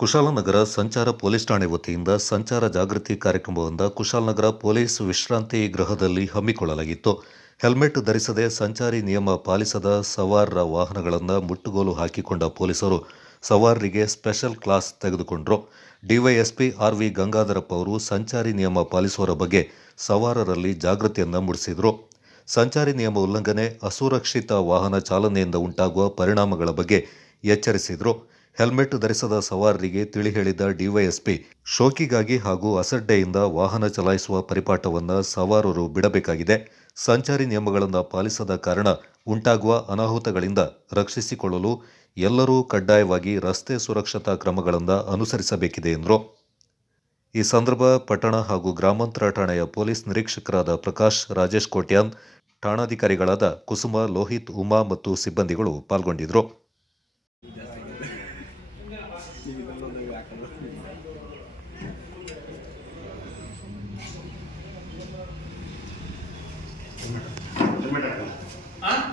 ಕುಶಾಲನಗರ ಸಂಚಾರ ಪೊಲೀಸ್ ಠಾಣೆ ವತಿಯಿಂದ ಸಂಚಾರ ಜಾಗೃತಿ ಕಾರ್ಯಕ್ರಮವನ್ನು ಕುಶಾಲನಗರ ಪೊಲೀಸ್ ವಿಶ್ರಾಂತಿ ಗೃಹದಲ್ಲಿ ಹಮ್ಮಿಕೊಳ್ಳಲಾಗಿತ್ತು. ಹೆಲ್ಮೆಟ್ ಧರಿಸದೆ ಸಂಚಾರಿ ನಿಯಮ ಪಾಲಿಸದ ಸವಾರರ ವಾಹನಗಳನ್ನು ಮುಟ್ಟುಗೋಲು ಹಾಕಿಕೊಂಡ ಪೊಲೀಸರು ಸವಾರರಿಗೆ ಸ್ಪೆಷಲ್ ಕ್ಲಾಸ್ ತೆಗೆದುಕೊಂಡರು. ಡಿವೈಎಸ್ಪಿ ಆರ್ ವಿ ಗಂಗಾಧರಪ್ಪ ಅವರು ಸಂಚಾರಿ ನಿಯಮ ಪಾಲಿಸುವರ ಬಗ್ಗೆ ಸವಾರರಲ್ಲಿ ಜಾಗೃತಿಯನ್ನು ಮೂಡಿಸಿದರು. ಸಂಚಾರಿ ನಿಯಮ ಉಲ್ಲಂಘನೆ, ಅಸುರಕ್ಷಿತ ವಾಹನ ಚಾಲನೆಯಿಂದ ಉಂಟಾಗುವ ಪರಿಣಾಮಗಳ ಬಗ್ಗೆ ಎಚ್ಚರಿಸಿದರು. ಹೆಲ್ಮೆಟ್ ಧರಿಸದ ಸವಾರರಿಗೆ ತಿಳಿ ಹೇಳಿದ ಡಿವೈಎಸ್ಪಿ, ಶೋಕಿಗಾಗಿ ಹಾಗೂ ಅಸಡ್ಡೆಯಿಂದ ವಾಹನ ಚಲಾಯಿಸುವ ಪರಿಪಾಠವನ್ನು ಸವಾರರು ಬಿಡಬೇಕಾಗಿದೆ. ಸಂಚಾರಿ ನಿಯಮಗಳನ್ನು ಪಾಲಿಸದ ಕಾರಣ ಉಂಟಾಗುವ ಅನಾಹುತಗಳಿಂದ ರಕ್ಷಿಸಿಕೊಳ್ಳಲು ಎಲ್ಲರೂ ಕಡ್ಡಾಯವಾಗಿ ರಸ್ತೆ ಸುರಕ್ಷತಾ ಕ್ರಮಗಳನ್ನು ಅನುಸರಿಸಬೇಕಿದೆ ಎಂದರು. ಈ ಸಂದರ್ಭ ಪಟ್ಟಣ ಹಾಗೂ ಗ್ರಾಮಾಂತರ ಠಾಣೆಯ ಪೊಲೀಸ್ ನಿರೀಕ್ಷಕರಾದ ಪ್ರಕಾಶ್, ರಾಜೇಶ್ ಕೋಟ್ಯಾನ್, ಠಾಣಾಧಿಕಾರಿಗಳಾದ ಕುಸುಮ, ಲೋಹಿತ್, ಉಮಾ ಮತ್ತು ಸಿಬ್ಬಂದಿಗಳು ಪಾಲ್ಗೊಂಡಿದ್ದರು ಹೆಲ್ಮೆಟ್ ಹಾಕಲ್ಲ ಹಾ? ಹೆಲ್ಮೆಟ್ ಹಾಕಲ್ಲ ಅಲ್ಲ ನೀನ್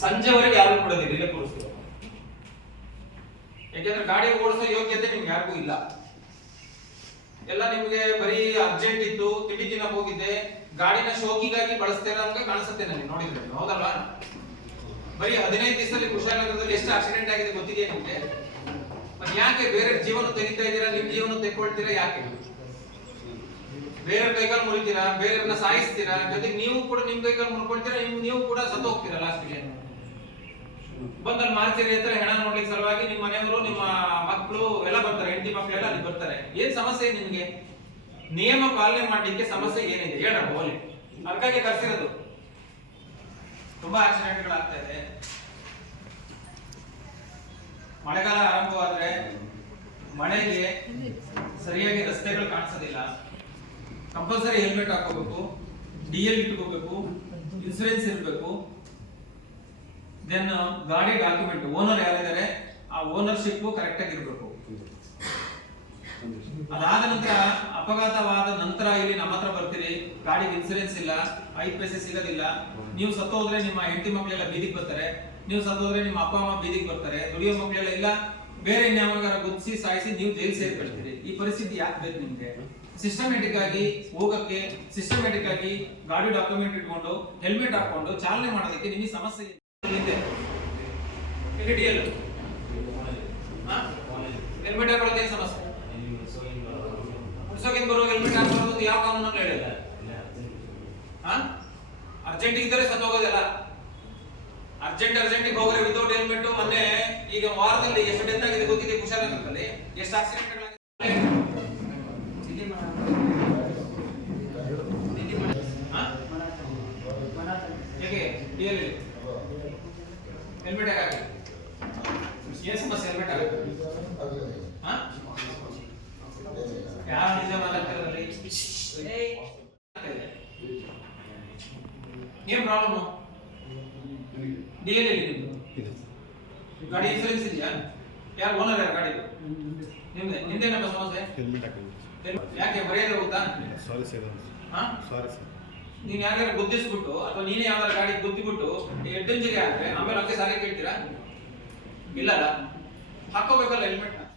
ಸಂಜೆವರೆಗೆ ಯಾರು ಕೊಡೋದಿಲ್ಲ ಇಲ್ಲೇ ಕೊಡಿಸ್ತೀವಿ ಯಾಕೆಂದ್ರೆ ಗಾಡಿ ಓಡಿಸೋ ಯೋಗ್ಯತೆ ನಿಮ್ಗೆ ಯಾರಿಗೂ ಇಲ್ಲ. ಎಲ್ಲ ನಿಮ್ಗೆ ಬರೀ ಅರ್ಜೆಂಟ್ ಇತ್ತು, ತಿಂಡಿ ತಿನ್ನಕ್ ಹೋಗಿದ್ದೆ, ಗಾಡಿನ ಶೋಕಿಗಾಗಿ ಬಳಸ್ತೀರ ಅಂತ ಕಾಣಿಸುತ್ತೆ ನನಗೆ, ನೋಡಿದ್ರೆ. ಹೌದಲ್ವಾ? ಬರೀ ಹದಿನೈದು ದಿವಸದಲ್ಲಿ ಕುಶಾಲನಗರದಲ್ಲಿ ಎಷ್ಟು ಆಕ್ಸಿಡೆಂಟ್ ಆಗಿದೆ ಗೊತ್ತಿದೆಯಾ ನಿಮ್ಗೆ? ಯಾಕೆ ಬೇರೆ ಜೀವನ ತೆಗಿತಾ ಇದ್ದೀರಾ, ನಿಮ್ ಜೀವನ ತೆಕ್ಕೊಳ್ತೀರಾ ಯಾಕೆ? ಬೇರೆ ಕೈಕಾಲು ಮುರಿತೀರಾ? ಬೇರೆಯವ್ರನ್ನ ಸಾಯಿಸ್ತೀರಾ? ಜೊತೆಗೆ ನೀವು ಕೂಡ ನಿಮ್ ಕೈಕಾಲು ಮುರ್ಕೊಳ್ತೀರಾ? ನೀವು ಕೂಡ ಸತ್ತೋಗ್ತೀರಾ ಲಾಸ್ಟ್ಗೆ ಬಂದಲ್ಲಿ ಮಾರ್ಚೇರಿ ಹತ್ರ ಹೆಣ ನೋಡ್ಲಿಕ್ಕೆ ಸಲುವಾಗಿ ನಿಮ್ಮ ಮನೆಯವರು, ನಿಮ್ಮ ಮಕ್ಕಳು ಎಲ್ಲ ಬರ್ತಾರೆ, ಹೆಂಡತಿ ಮಕ್ಕಳೆಲ್ಲ ಅಲ್ಲಿ ಬರ್ತಾರೆ. ಏನ್ ಸಮಸ್ಯೆ ನಿಮ್ಗೆ? ನಿಯಮ ಪಾಲನೆ ಮಾಡ್ಲಿಕ್ಕೆ ಸಮಸ್ಯೆ ಏನಿದೆ? ಹೇಳ ಹೋಲಿ ಅದಕ್ಕಾಗಿ ಕರ್ಸಿರೋದು. ತುಂಬಾ ಆಕ್ಸಿಡೆಂಟ್ಗಳಾಗ್ತಾ ಇದೆ. ಮಳೆಗಾಲ ಆರಂಭವಾದ್ರೆ ಮಳೆಗೆ ಸರಿಯಾಗಿ ರಸ್ತೆಗಳು ಕಾಣಿಸೋದಿಲ್ಲ. ಕಂಪಲ್ಸರಿ ಹೆಲ್ಮೆಟ್ ಹಾಕೋಬೇಕು ಡಿ ಎಲ್ ಇಟ್ಕೋಬೇಕು ಇನ್ಸೂರೆನ್ಸ್ ಇರಬೇಕು. ದೆನ್ ಗಾಡಿ ಡಾಕ್ಯುಮೆಂಟ್ ಓನರ್ ಯಾರಿದ್ದಾರೆ, ಆ ಓನರ್ಶಿಪ್ ಕರೆಕ್ಟ್ ಆಗಿ ಇರಬೇಕು. ಅದಾದ ನಂತರ ಅಪಘಾತವಾದ ನಂತರ ಇಲ್ಲಿ ನಮ್ಮ ಹತ್ರ ಬರ್ತೀರಿ. ಗಾಡಿಗೆ ಇನ್ಸೂರೆನ್ಸ್ ಇಲ್ಲ ಐದು ಪೈಸೆ ಸಿಗೋದಿಲ್ಲ. ನೀವು ಸತ್ತೋದ್ರೆ ನಿಮ್ಮ ಹೆಂಡತಿ ಮಕ್ಕಳೆಲ್ಲ ಬೀದಿಗೆ ಬರ್ತಾರೆ. ನೀವು ಸತ್ತೋದ್ರೆ ನಿಮ್ಮ ಅಪ್ಪ, ಅಮ್ಮ ಬೀದಿಗೆ ಬರ್ತಾರೆ. ದುಡಿಯೋ ಮಕ್ಕಳೆಲ್ಲ ಇಲ್ಲ. ಬೇರೆ ಇನ್ಯಾವನಿಗಾರ ಗುದ್ಸಿ, ಸಾಯಿಸಿ ನೀವು ಜೈಲ್ ಸೇರ್ಕೊಳ್ತೀರಿ. ಈ ಪರಿಸ್ಥಿತಿ ಯಾಕೆ ಬೇಕು ನಿಮ್ಗೆ? ಸಿಸ್ಟಮ್ಯಾಟಿಕ್ ಆಗಿ ಹೋಗಕ್ಕೆ ಸಿಸ್ಟಮ್ಯಾಟಿಕ್ ಆಗಿ ಗಾಡಿ ಡಾಕ್ಯುಮೆಂಟ್ ಇಟ್ಕೊಂಡು ಹೆಲ್ಮೆಟ್ ಹಾಕೊಂಡು ಚಾಲನೆ ಮಾಡೋದಕ್ಕೆ ನಿಮಗೆ ಸಮಸ್ಯೆ ಇದೆ. ಹೆಲ್ಮೆಟ್ ಹಾಕೊಳ್ಳೋದು ಸಮಸ್ಯೆ? ಉಡ್ಸೋಕೆ ಬರೋ ಹೆಲ್ಮೆಟ್ ಅಂತ ಯಾವ ಕಾನೂನು ಹೇಳಿಲ್ಲ. ಅರ್ಜೆಂಟ್ ಇದ್ದರೆ ಸತ್ತೋಗೋದಿಲ್ಲ ಅರ್ಜೆಂಟ್ ಅರ್ಜೆಂಟ್ ಹೋಗ್ರೆ ವಿತೌಟ್ ಹೆಲ್ಮೆಟ್ ಮೊನ್ನೆ ಈಗ ವಾರದಲ್ಲಿ ಎಷ್ಟು ಡೆತ್ ಆಗಿದೆ ಗೊತ್ತಿದೆ, ಕುಶಾಲನಗರದಲ್ಲಿ. ಎಷ್ಟು ಆಕ್ಸಿಡೆಂಟ್ಗಳಾಗಿದೆ ಹಾ? ಹೇಗೆ ಡಿಎಲ್ ಹೆಲ್ಮೆಟ್ ಹಾಕಿ. ಏನ್ ಸಮಸ್ಯೆ? ಹೆಲ್ಮೆಟ್ ಹಾಕಿ. ಹಾ? ಯಾರು ನಿಜ ಮಾತಾಡ್ತಿರೋದ್ರಲ್ಲಿ? ಏನ್ ಪ್ರಾಬ್ಲಮ್ ಡಿಎಲ್ ಎಲ್ಲಿ ನಿಮ್ದು. ಗಾಡಿ ಇನ್ಸೂರೆನ್ಸ್ ಇದೆಯಾ? ಯಾರು ಓನರ್ ಯಾರು ಗಾಡಿ ನಿಮ್ದೆ? ನಿಮ್ದೇ ನಮ್ಮ ಸಮಸ್ಯೆ ಹೆಲ್ಮೆಟ್ ಹಾಕಿ ಯಾಕೆ ಮರ್ಯಾದೆ ಹೋಗುತ್ತಾ ಸಾರಿ ಸರ್ ಹಾ? ಸಾರಿ ಸರ್ ನೀನ್ ಯಾರು ಗುದ್ದಿಸ್ಬಿಟ್ಟು ಅಥವಾ ನೀನೇ ಯಾವ್ದಾರ ಗಾಡಿ ಗುದ್ದಿಬಿಟ್ಟು ಇಂಜರಿ ಆದ್ರೆ, ಆಮೇಲೆ ಅದಕ್ಕೆ ಸಾರಿ ಕೇಳ್ತೀರಾ? ಇಲ್ಲಲ್ಲ. ಹಾಕೋಬೇಕಲ್ಲ ಹೆಲ್ಮೆಟ್